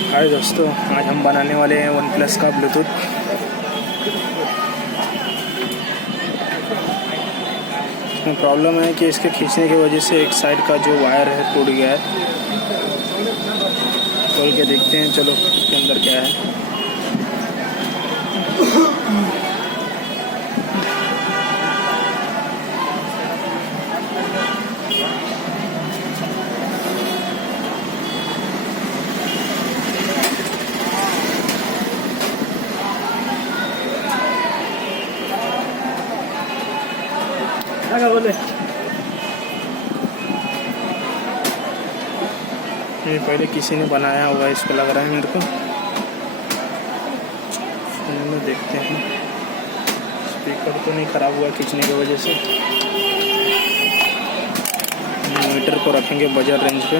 हाय दोस्तों, आज हम बनाने वाले हैं वन प्लस का ब्लूटूथ। इसमें प्रॉब्लम है कि इसके खींचने की वजह से एक साइड का जो वायर है टूट गया है। खोल के देखते हैं, चलो इसके अंदर क्या है। क्या बोले, ये पहले किसी ने बनाया हुआ है, इसको लग रहा है मेरे को। देखते हैं, स्पीकर तो नहीं ख़राब हुआ खींचने की वजह से। मीटर को रखेंगे बजट रेंज पे।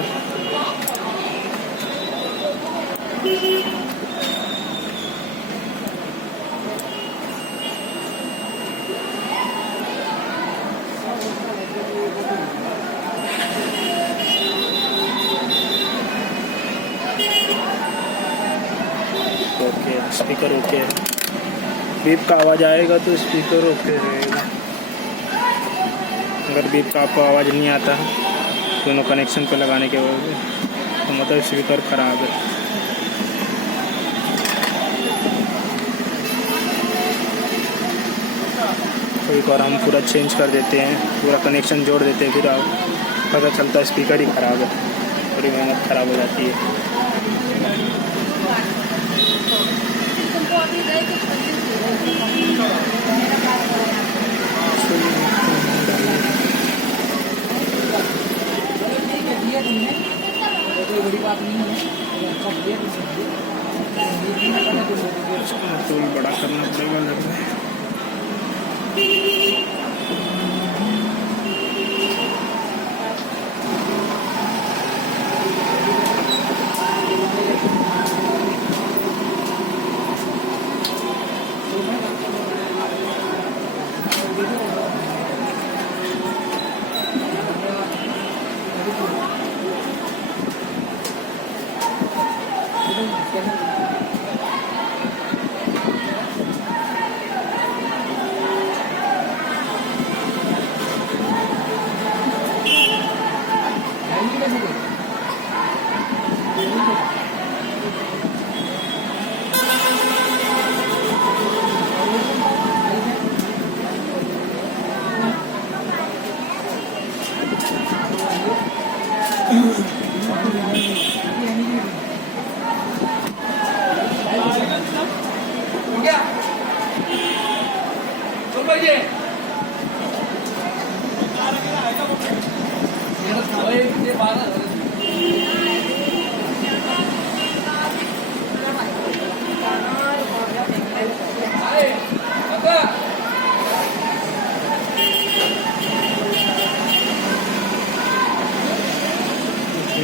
ओके, स्पीकर ओके है। बीप का आवाज़ आएगा तो स्पीकर ओके रहेगा। अगर बीप का आपको आवाज़ नहीं आता है दोनों कनेक्शन पे लगाने के वजह तो मतलब स्पीकर ख़राब है। कभी बार हम पूरा चेंज कर देते हैं, पूरा कनेक्शन जोड़ देते हैं, फिर पता चलता है स्पीकर ही ख़राब है। पूरी मेहनत ख़राब हो जाती है। बड़ी बात नहीं है, तो बड़ा करना पड़ेगा लग रहा है।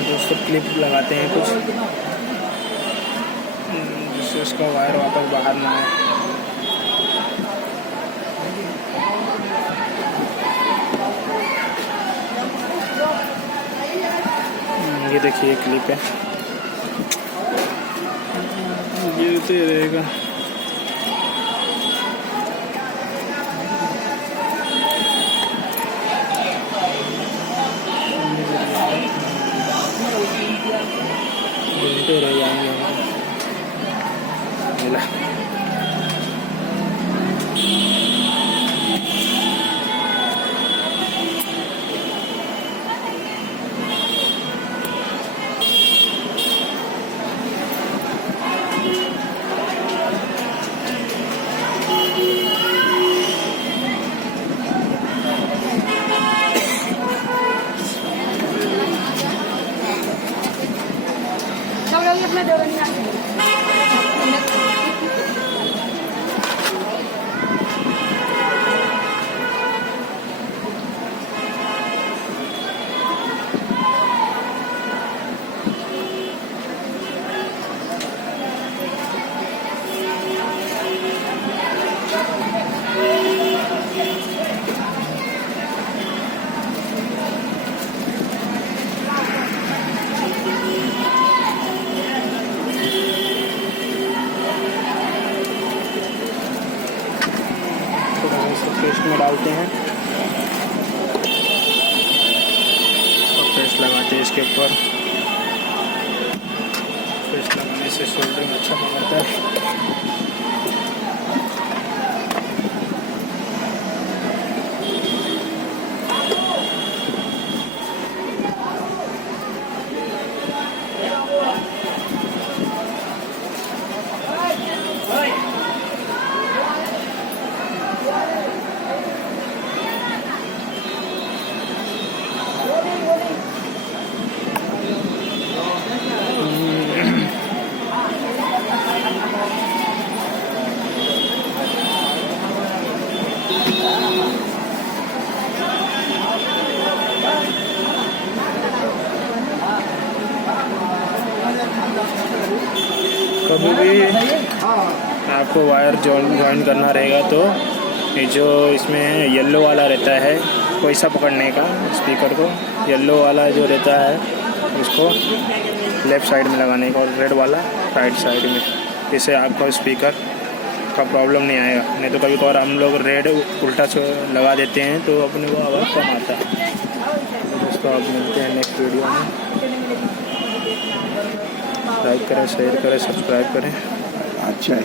दोस्तों क्लिप लगाते हैं कुछ, जिससे उसका वायर वापस बाहर ना आए। ये देखिए क्लिप है, गिरते रहेगा। गिरते रह जाएंगे मिला। अपना देवनी इसमें डालते हैं और पेस्ट लगाते हैं इसके ऊपर। पेस्ट लगाने से सोल्डरिंग अच्छा पकड़ता है। कभी भी आपको वायर ज्वाइन करना रहेगा तो ये जो इसमें येलो वाला रहता है पैसा पकड़ने का स्पीकर को, येलो वाला जो रहता है उसको लेफ़्ट साइड में लगाने का और रेड वाला राइट साइड में। इससे आपका स्पीकर का प्रॉब्लम नहीं आएगा। नहीं तो कभी कभार हम लोग रेड उल्टा लगा देते हैं तो अपने को आवाज़ कम आता है। तो दोस्तों आप मिलते हैं नेक्स्ट वीडियो में। लाइक करें, शेयर करें, सब्सक्राइब करें। अच्छा है।